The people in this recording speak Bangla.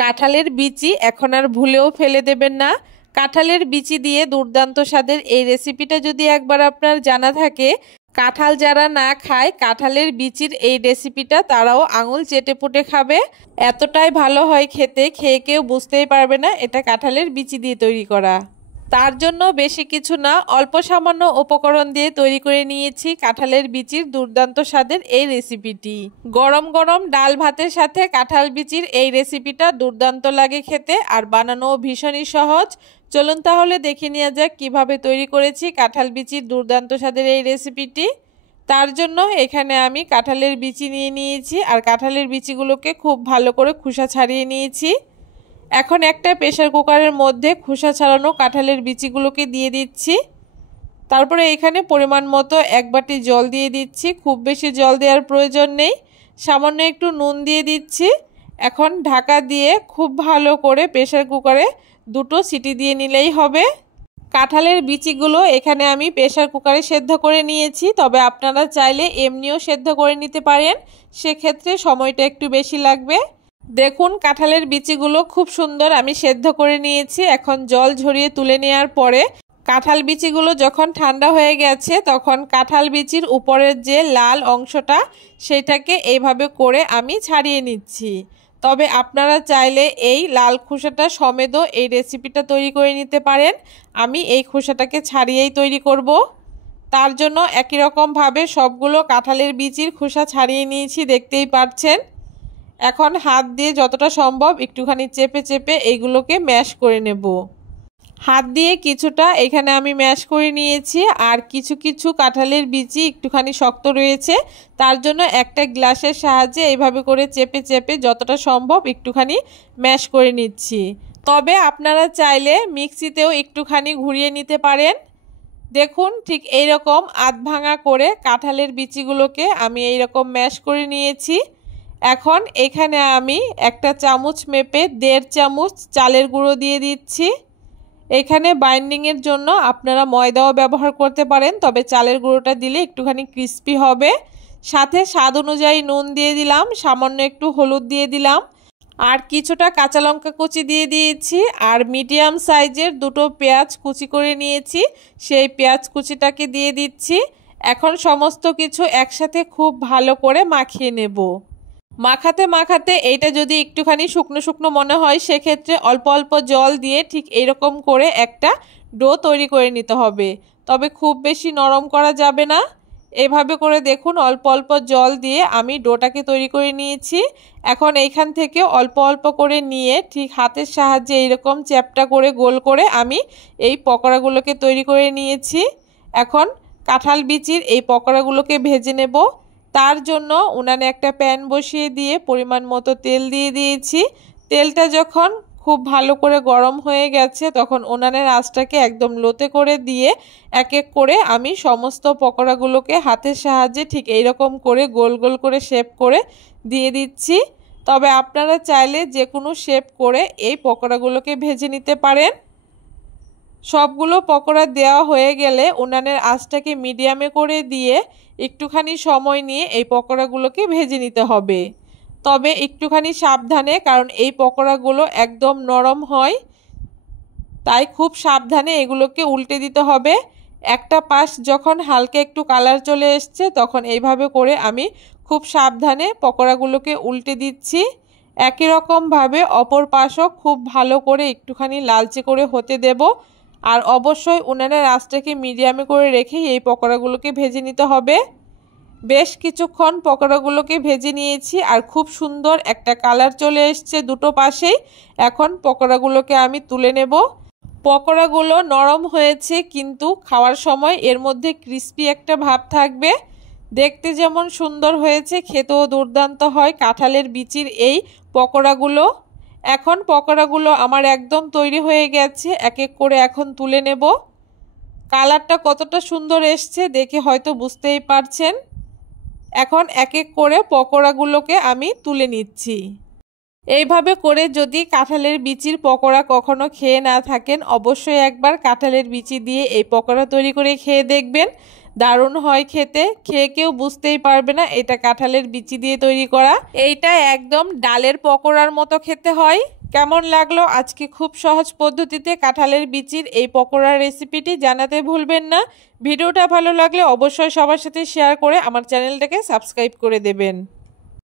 কাঁঠালের বিচি এখন আর ভুলেও ফেলে দেবেন না। কাঁঠালের বিচি দিয়ে দুর্দান্ত স্বাদের এই রেসিপিটা যদি একবার আপনার জানা থাকে, কাঁঠাল যারা না খায় কাঁঠালের বিচির এই রেসিপিটা তারাও আঙুল চেটে পুটে খাবে। এতটাই ভালো হয় খেতে, খেয়ে কেউ বুঝতেই পারবে না এটা কাঁঠালের বিচি দিয়ে তৈরি করা। তার জন্য বেশি কিছু না, অল্প সামান্য উপকরণ দিয়ে তৈরি করে নিয়েছি কাঁঠালের বিচির দুর্দান্ত স্বাদের এই রেসিপিটি। গরম গরম ডাল ভাতের সাথে কাঁঠাল বিচির এই রেসিপিটা দুর্দান্ত লাগে খেতে, আর বানানোও ভীষণই সহজ। চলুন তাহলে দেখে নেওয়া যাক কিভাবে তৈরি করেছি কাঁঠাল বিচির দুর্দান্ত স্বাদের এই রেসিপিটি। তার জন্য এখানে আমি কাঁঠালের বিচি নিয়ে নিয়েছি, আর কাঁঠালের বিচিগুলোকে খুব ভালো করে খোসা ছাড়িয়ে নিয়েছি। এখন একটা প্রেসার কুকারের মধ্যে খোসা ছাড়ানো কাঁঠালের বিচিগুলোকে দিয়ে দিচ্ছি। তারপরে এখানে পরিমাণ মতো 1 বাটি জল দিয়ে দিচ্ছি। খুব বেশি জল দেওয়ার প্রয়োজন নেই, সামান্য একটু নুন দিয়ে দিচ্ছি। এখন ঢাকা দিয়ে খুব ভালো করে প্রেসার কুকারে 2টো সিটি দিয়ে নিলেই হবে। কাঁঠালের বিচিগুলো এখানে আমি প্রেসার কুকারে সেদ্ধ করে নিয়েছি, তবে আপনারা চাইলে এমনিও সেদ্ধ করে নিতে পারেন, সেক্ষেত্রে সময়টা একটু বেশি লাগবে। দেখুন কাঁঠালের বিচিগুলো খুব সুন্দর আমি সেদ্ধ করে নিয়েছি। এখন জল ঝরিয়ে তুলে নেওয়ার পরে কাঁঠাল বিচিগুলো যখন ঠান্ডা হয়ে গেছে তখন কাঁঠাল বিচির উপরের যে লাল অংশটা সেটাকে এইভাবে করে আমি ছাড়িয়ে নিচ্ছি। তবে আপনারা চাইলে এই লাল খোসাটা সমেতও এই রেসিপিটা তৈরি করে নিতে পারেন। আমি এই খোসাটাকে ছাড়িয়েই তৈরি করব। তার জন্য একই রকমভাবে সবগুলো কাঁঠালের বিচির খোসা ছাড়িয়ে নিয়েছি, দেখতেই পাচ্ছেন। এখন হাত দিয়ে যতটা সম্ভব একটুখানি চেপে চেপে এইগুলোকে ম্যাশ করে নেব। হাত দিয়ে কিছুটা এখানে আমি ম্যাশ করে নিয়েছি, আর কিছু কিছু কাঁঠালের বিচি একটুখানি শক্ত রয়েছে, তার জন্য একটা গ্লাসের সাহায্যে এইভাবে করে চেপে চেপে যতটা সম্ভব একটুখানি ম্যাশ করে নিচ্ছি। তবে আপনারা চাইলে মিক্সিতেও একটুখানি ঘুরিয়ে নিতে পারেন। দেখুন ঠিক এইরকম আধ ভাঙা করে কাঁঠালের বিচিগুলোকে আমি এইরকম ম্যাশ করে নিয়েছি। এখন এখানে আমি একটা চামচ মেপে 1.5 চামচ চালের গুঁড়ো দিয়ে দিচ্ছি। এখানে বাইন্ডিংয়ের জন্য আপনারা ময়দাও ব্যবহার করতে পারেন, তবে চালের গুঁড়োটা দিলে একটুখানি ক্রিস্পি হবে। সাথে স্বাদ অনুযায়ী নুন দিয়ে দিলাম, সামান্য একটু হলুদ দিয়ে দিলাম, আর কিছুটা কাঁচা লঙ্কা কুচি দিয়ে দিয়েছি, আর মিডিয়াম সাইজের 2টো পেঁয়াজ কুচি করে নিয়েছি, সেই পেঁয়াজ কুচিটাকে দিয়ে দিচ্ছি। এখন সমস্ত কিছু একসাথে খুব ভালো করে মাখিয়ে নেব। মাখাতে মাখাতে এইটা যদি একটুখানি শুকনো শুকনো মনে হয়, সেক্ষেত্রে অল্প অল্প জল দিয়ে ঠিক এইরকম করে একটা ডো তৈরি করে নিতে হবে। তবে খুব বেশি নরম করা যাবে না। এভাবে করে দেখুন অল্প অল্প জল দিয়ে আমি ডোটাকে তৈরি করে নিয়েছি। এখন এইখান থেকে অল্প অল্প করে নিয়ে ঠিক হাতের সাহায্যে এইরকম চ্যাপ্টা করে গোল করে আমি এই পকোড়াগুলোকে তৈরি করে নিয়েছি। এখন কাঁঠাল বিচির এই পকোড়াগুলোকে ভেজে নেব। তার জন্য উনানে একটা প্যান বসিয়ে দিয়ে পরিমাণ মতো তেল দিয়ে দিয়েছি। তেলটা যখন খুব ভালো করে গরম হয়ে গেছে তখন উনানের আঁচটাকে একদম লোতে করে দিয়ে এক এক করে আমি সমস্ত পকোড়াগুলোকে হাতের সাহায্যে ঠিক এইরকম করে গোল গোল করে শেপ করে দিয়ে দিচ্ছি। তবে আপনারা চাইলে যে কোনো শেপ করে এই পকোড়াগুলোকে ভেজে নিতে পারেন। সবগুলো পকোড়া দেওয়া হয়ে গেলে উনানের আঁচটাকে মিডিয়ামে করে দিয়ে একটুখানি সময় নিয়ে এই পকোড়াগুলোকে ভেজে নিতে হবে। তবে একটুখানি সাবধানে, কারণ এই পকোড়াগুলো একদম নরম হয়, তাই খুব সাবধানে এগুলোকে উল্টে দিতে হবে। একটা পাশ যখন হালকা একটু কালার চলে এসছে তখন এইভাবে করে আমি খুব সাবধানে পকোড়াগুলোকে উল্টে দিচ্ছি। একই রকমভাবে অপর পাশও খুব ভালো করে একটুখানি লালচে করে হতে দেব। আর অবশ্যই উনানের আঁচটাকে মিডিয়ামে করে রেখেই এই পকোড়াগুলোকে ভেজে নিতে হবে। বেশ কিছুক্ষণ পকোড়াগুলোকে ভেজে নিয়েছি, আর খুব সুন্দর একটা কালার চলে এসছে দুটো পাশেই। এখন পকোড়াগুলোকে আমি তুলে নেব। পকোড়াগুলো নরম হয়েছে, কিন্তু খাওয়ার সময় এর মধ্যে ক্রিস্পি একটা ভাব থাকবে। দেখতে যেমন সুন্দর হয়েছে, খেতেও দুর্দান্ত হয় কাঁঠালের বিচির এই পকোড়াগুলো। এখন পকোড়াগুলো আমার একদম তৈরি হয়ে গেছে, এক এক করে এখন তুলে নেব। কালারটা কতটা সুন্দর এসছে দেখে হয়তো বুঝতেই পারছেন। এখন এক এক করে পকোড়াগুলোকে আমি তুলে নিচ্ছি। এইভাবে করে যদি কাঁঠালের বিচির পকোড়া কখনো খেয়ে না থাকেন, অবশ্যই একবার কাঁঠালের বিচি দিয়ে এই পকোড়া তৈরি করে খেয়ে দেখবেন। দারুণ হয় খেতে, খেয়ে কেউ বুঝতেই পারবে না এটা কাঁঠালের বিচি দিয়ে তৈরি করা। এইটা একদম ডালের পকোড়ার মতো খেতে হয়। কেমন লাগলো আজকে খুব সহজ পদ্ধতিতে কাঁঠালের বিচির এই পকোড়ার রেসিপিটি জানাতে ভুলবেন না। ভিডিওটা ভালো লাগলে অবশ্যই সবার সাথে শেয়ার করে আমার চ্যানেলটাকে সাবস্ক্রাইব করে দেবেন।